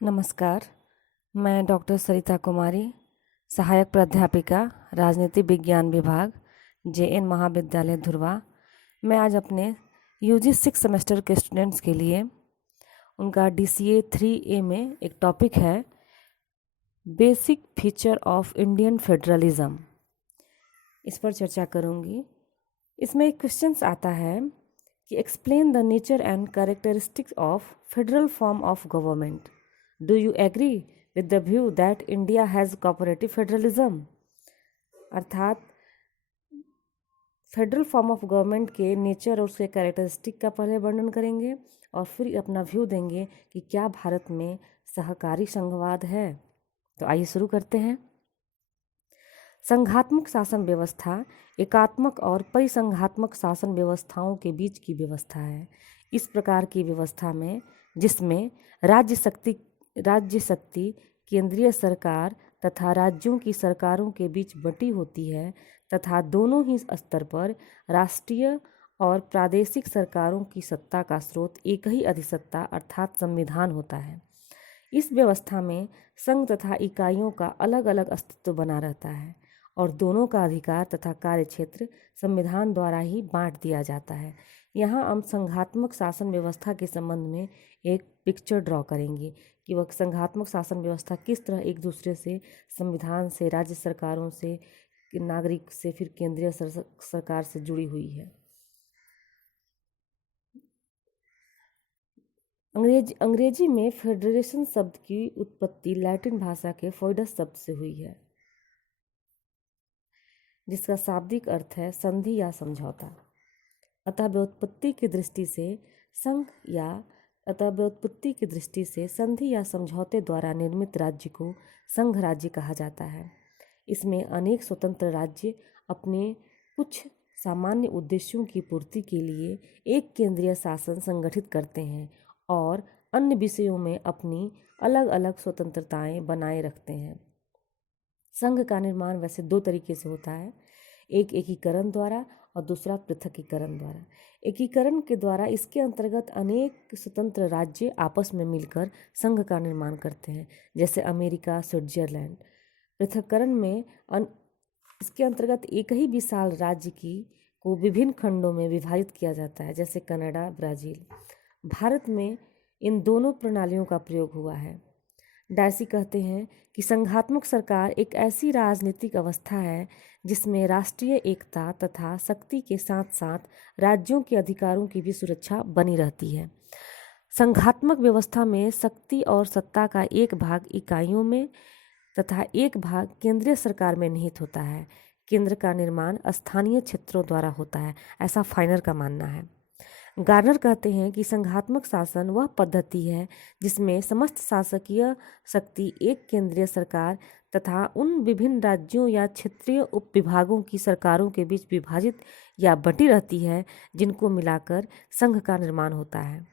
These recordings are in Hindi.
नमस्कार। मैं डॉक्टर सरिता कुमारी, सहायक प्राध्यापिका, राजनीति विज्ञान विभाग, JN महाविद्यालय धुर्वा। मैं आज अपने UG 6 सेमेस्टर के स्टूडेंट्स के लिए उनका DCA 3A में एक टॉपिक है basic feature of Indian federalism, इस पर चर्चा करूंगी। इसमें एक क्वेश्चन आता है कि explain the nature and characteristics of federal form of government. Do you agree with the view that India has cooperative federalism? अर्थात फेडरल फॉर्म ऑफ गवर्नमेंट के नेचर और उसके कैरेक्टरिस्टिक का पहले वर्णन करेंगे और फिर अपना व्यू देंगे कि क्या भारत में सहकारी संघवाद है। तो आइए शुरू करते हैं। संघात्मक शासन व्यवस्था एकात्मक और परिसंघात्मक शासन व्यवस्थाओं के बीच की व्यवस्था है। इस प्रकार की व्यवस्था में जिसमें राज्य शक्ति केंद्रीय सरकार तथा राज्यों की सरकारों के बीच बटी होती है तथा दोनों ही स्तर पर राष्ट्रीय और प्रादेशिक सरकारों की सत्ता का स्रोत एक ही अधिसत्ता अर्थात संविधान होता है। इस व्यवस्था में संघ तथा इकाइयों का अलग अलग अस्तित्व बना रहता है और दोनों का अधिकार तथा कार्यक्षेत्र संविधान द्वारा ही बांट दिया जाता है। यहाँ हम संघात्मक शासन व्यवस्था के संबंध में एक पिक्चर ड्रॉ करेंगे कि वह संघात्मक शासन व्यवस्था किस तरह एक दूसरे से, संविधान से, राज्य सरकारों से, नागरिक से, फिर केंद्रीय सरकार से जुड़ी हुई है। अंग्रेजी में फेडरेशन शब्द की उत्पत्ति लैटिन भाषा के फोइडस शब्द से हुई है, जिसका शाब्दिक अर्थ है संधि या समझौता। अतः व्युत्पत्ति की दृष्टि से संधि या समझौते द्वारा निर्मित राज्य को संघ राज्य कहा जाता है। इसमें अनेक स्वतंत्र राज्य अपने कुछ सामान्य उद्देश्यों की पूर्ति के लिए एक केंद्रीय शासन संगठित करते हैं और अन्य विषयों में अपनी अलग अलग स्वतंत्रताएं बनाए रखते हैं। संघ का निर्माण वैसे दो तरीके से होता है, एक एकीकरण द्वारा और दूसरा पृथकीकरण द्वारा। एकीकरण के द्वारा इसके अंतर्गत अनेक स्वतंत्र राज्य आपस में मिलकर संघ का निर्माण करते हैं, जैसे अमेरिका, स्विट्जरलैंड। पृथक्करण में इसके अंतर्गत एक ही विशाल राज्य को विभिन्न खंडों में विभाजित किया जाता है, जैसे कनाडा, ब्राज़ील। भारत में इन दोनों प्रणालियों का प्रयोग हुआ है। डार्सी कहते हैं कि संघात्मक सरकार एक ऐसी राजनीतिक अवस्था है जिसमें राष्ट्रीय एकता तथा शक्ति के साथ साथ राज्यों के अधिकारों की भी सुरक्षा बनी रहती है। संघात्मक व्यवस्था में शक्ति और सत्ता का एक भाग इकाइयों में तथा एक भाग केंद्रीय सरकार में निहित होता है। केंद्र का निर्माण स्थानीय क्षेत्रों द्वारा होता है, ऐसा फाइनर का मानना है। गार्नर कहते हैं कि संघात्मक शासन वह पद्धति है जिसमें समस्त शासकीय शक्ति एक केंद्रीय सरकार तथा उन विभिन्न राज्यों या क्षेत्रीय उपविभागों की सरकारों के बीच विभाजित या बटी रहती है, जिनको मिलाकर संघ का निर्माण होता है।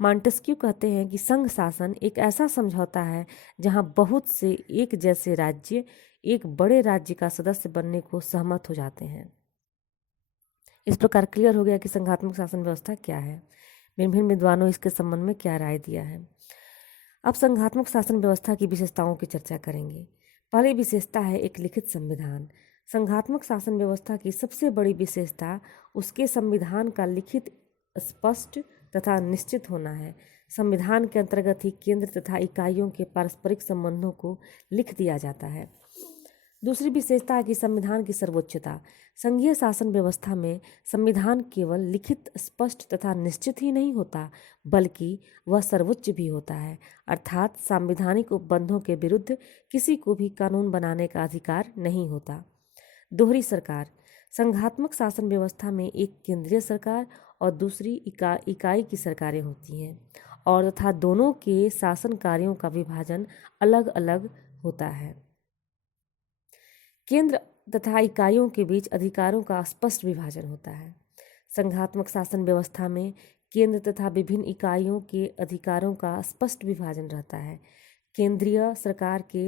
मॉन्टेस्क्यू कहते हैं कि संघ शासन एक ऐसा समझौता है जहां बहुत से एक जैसे राज्य एक बड़े राज्य का सदस्य बनने को सहमत हो जाते हैं। इस प्रकार क्लियर हो गया कि संघात्मक शासन व्यवस्था क्या है। विभिन्न विद्वानों इसके संबंध में क्या राय दिया है। अब संघात्मक शासन व्यवस्था की विशेषताओं की चर्चा करेंगे। पहली विशेषता है एक लिखित संविधान। संघात्मक शासन व्यवस्था की सबसे बड़ी विशेषता उसके संविधान का लिखित, स्पष्ट तथा निश्चित होना है। संविधान के अंतर्गत ही केंद्र तथा इकाइयों के पारस्परिक संबंधों को लिख दिया जाता है। दूसरी विशेषता है कि संविधान की सर्वोच्चता। संघीय शासन व्यवस्था में संविधान केवल लिखित, स्पष्ट तथा निश्चित ही नहीं होता, बल्कि वह सर्वोच्च भी होता है, अर्थात संवैधानिक उपबंधों के विरुद्ध किसी को भी कानून बनाने का अधिकार नहीं होता। दोहरी सरकार। संघात्मक शासन व्यवस्था में एक केंद्रीय सरकार और दूसरी इकाई की सरकारें होती हैं और तथा दोनों के शासन कार्यों का विभाजन अलग अलग होता है। केंद्र तथा इकाइयों के बीच अधिकारों का स्पष्ट विभाजन होता है। संघात्मक शासन व्यवस्था में केंद्र तथा विभिन्न इकाइयों के अधिकारों का स्पष्ट विभाजन रहता है। केंद्रीय सरकार के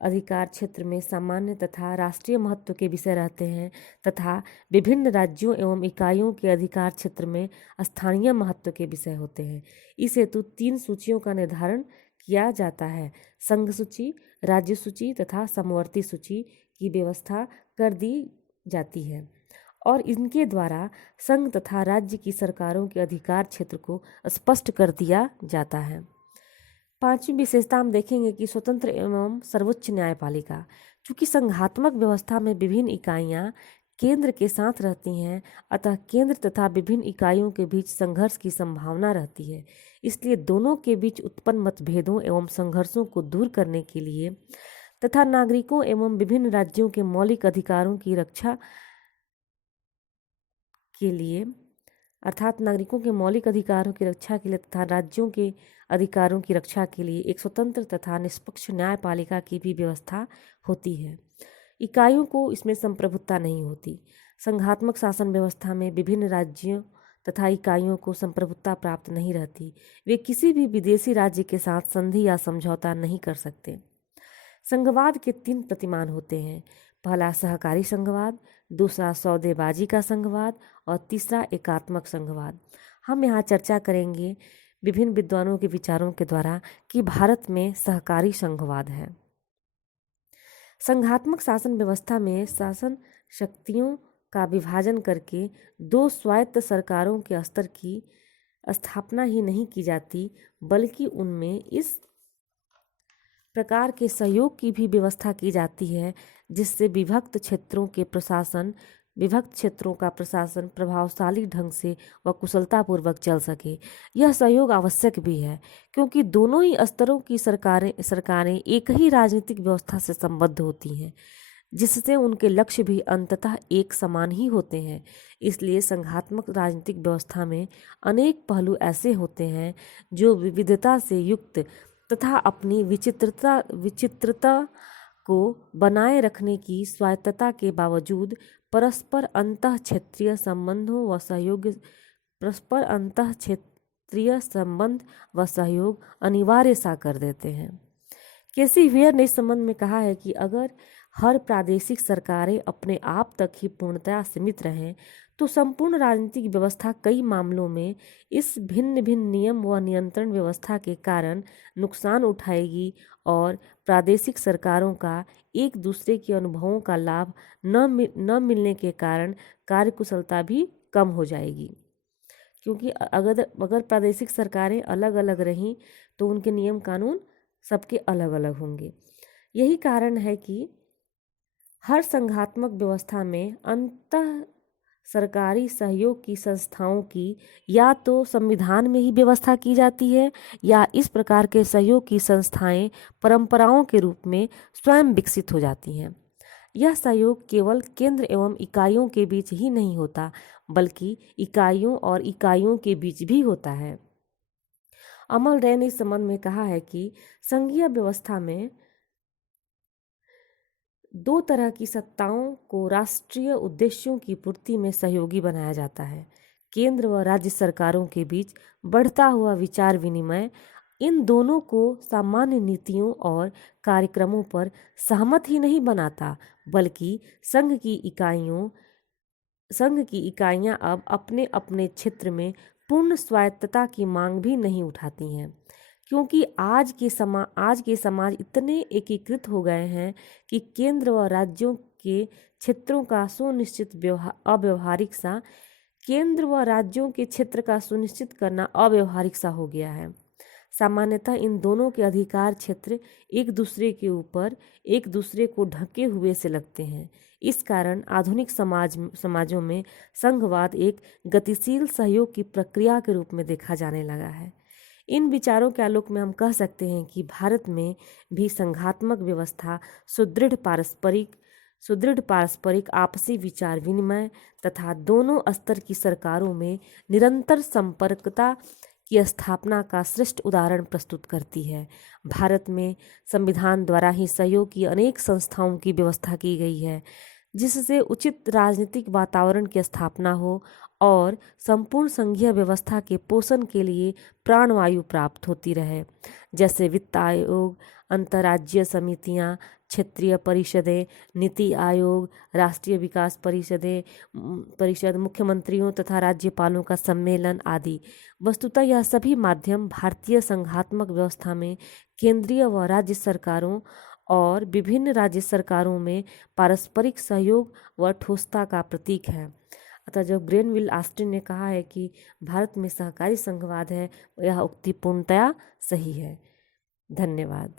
अधिकार क्षेत्र में सामान्य तथा राष्ट्रीय महत्व के विषय रहते हैं तथा विभिन्न राज्यों एवं इकाइयों के अधिकार क्षेत्र में स्थानीय महत्व के विषय होते हैं। इस हेतु 3 सूचियों का निर्धारण किया जाता है। संघ सूची, राज्य सूची तथा समवर्ती सूची की व्यवस्था कर दी जाती है और इनके द्वारा संघ तथा राज्य की सरकारों के अधिकार क्षेत्र को स्पष्ट कर दिया जाता है। पांचवी विशेषता हम देखेंगे कि स्वतंत्र एवं सर्वोच्च न्यायपालिका। चूंकि संघात्मक व्यवस्था में विभिन्न इकाइयां केंद्र के साथ रहती हैं, अतः केंद्र तथा विभिन्न इकाइयों के बीच संघर्ष की संभावना रहती है। इसलिए दोनों के बीच उत्पन्न मतभेदों एवं संघर्षों को दूर करने के लिए तथा नागरिकों एवं विभिन्न राज्यों के मौलिक अधिकारों की रक्षा के लिए अर्थात नागरिकों के मौलिक अधिकारों की रक्षा के लिए तथा राज्यों के अधिकारों की रक्षा के लिए एक स्वतंत्र तथा निष्पक्ष न्यायपालिका की भी व्यवस्था होती है। इकाइयों को इसमें संप्रभुता नहीं होती। संघात्मक शासन व्यवस्था में विभिन्न राज्यों तथा इकाइयों को संप्रभुता प्राप्त नहीं रहती। वे किसी भी विदेशी राज्य के साथ संधि या समझौता नहीं कर सकते। संघवाद के 3 प्रतिमान होते हैं। पहला सहकारी संघवाद, दूसरा सौदेबाजी का संघवाद और तीसरा एकात्मक संघवाद। हम यहाँ चर्चा करेंगे विभिन्न विद्वानों के विचारों के द्वारा कि भारत में सहकारी संघवाद है। संघात्मक शासन व्यवस्था में शासन शक्तियों का विभाजन करके 2 स्वायत्त सरकारों के स्तर की स्थापना ही नहीं की जाती, बल्कि उनमें इस प्रकार के सहयोग की भी व्यवस्था की जाती है जिससे विभक्त क्षेत्रों का प्रशासन प्रभावशाली ढंग से व कुशलतापूर्वक चल सके। यह सहयोग आवश्यक भी है क्योंकि दोनों ही स्तरों की सरकारें एक ही राजनीतिक व्यवस्था से संबद्ध होती हैं, जिससे उनके लक्ष्य भी अंततः एक समान ही होते हैं। इसलिए संघात्मक राजनीतिक व्यवस्था में अनेक पहलू ऐसे होते हैं जो विविधता से युक्त तथा अपनी विचित्रता को बनाए रखने की स्वायत्तता के बावजूद परस्पर अंतः क्षेत्रीय संबंध व सहयोग अनिवार्य सा कर देते हैं। केसी वेयर ने इस संबंध में कहा है कि अगर हर प्रादेशिक सरकारें अपने आप तक ही पूर्णतया सीमित रहें तो संपूर्ण राजनीतिक व्यवस्था कई मामलों में इस भिन्न भिन्न नियम व नियंत्रण व्यवस्था के कारण नुकसान उठाएगी और प्रादेशिक सरकारों का एक दूसरे के अनुभवों का लाभ न मिलने के कारण कार्यकुशलता भी कम हो जाएगी। क्योंकि अगर प्रादेशिक सरकारें अलग अलग रहीं तो उनके नियम कानून सबके अलग अलग होंगे। यही कारण है कि हर संघात्मक व्यवस्था में अंतः सरकारी सहयोग की संस्थाओं की या तो संविधान में ही व्यवस्था की जाती है या इस प्रकार के सहयोग की संस्थाएं परंपराओं के रूप में स्वयं विकसित हो जाती हैं। यह सहयोग केवल केंद्र एवं इकाइयों के बीच ही नहीं होता, बल्कि इकाइयों और इकाइयों के बीच भी होता है। अमल रे ने इस संबंध में कहा है कि संघीय व्यवस्था में 2 तरह की सत्ताओं को राष्ट्रीय उद्देश्यों की पूर्ति में सहयोगी बनाया जाता है। केंद्र व राज्य सरकारों के बीच बढ़ता हुआ विचार विनिमय इन दोनों को सामान्य नीतियों और कार्यक्रमों पर सहमत ही नहीं बनाता, बल्कि संघ की इकाइयां अब अपने अपने क्षेत्र में पूर्ण स्वायत्तता की मांग भी नहीं उठाती हैं, क्योंकि आज के समाज इतने एकीकृत हो गए हैं कि केंद्र व राज्यों के क्षेत्रों का सुनिश्चित करना अव्यवहारिक सा हो गया है। सामान्यतः इन दोनों के अधिकार क्षेत्र एक दूसरे को ढके हुए से लगते हैं। इस कारण आधुनिक समाजों में संघवाद एक गतिशील सहयोग की प्रक्रिया के रूप में देखा जाने लगा है। इन विचारों के आलोक में हम कह सकते हैं कि भारत में भी संघात्मक व्यवस्था सुदृढ़ पारस्परिक आपसी विचार विनिमय तथा दोनों स्तर की सरकारों में निरंतर संपर्कता की स्थापना का श्रेष्ठ उदाहरण प्रस्तुत करती है। भारत में संविधान द्वारा ही सहयोग की अनेक संस्थाओं की व्यवस्था की गई है, जिससे उचित राजनीतिक वातावरण की स्थापना हो और संपूर्ण संघीय व्यवस्था के पोषण के लिए प्राणवायु प्राप्त होती रहे। जैसे वित्त आयोग, अंतर्राज्यीय समितियां, क्षेत्रीय परिषदें, नीति आयोग, राष्ट्रीय विकास परिषद, मुख्यमंत्रियों तथा राज्यपालों का सम्मेलन आदि। वस्तुतः यह सभी माध्यम भारतीय संघात्मक व्यवस्था में केंद्रीय व राज्य सरकारों और विभिन्न राज्य सरकारों में पारस्परिक सहयोग व ठोसता का प्रतीक है। अतः जो ग्रेनविल ऑस्टिन ने कहा है कि भारत में सहकारी संघवाद है, यह उक्ति पूर्णतया सही है। धन्यवाद।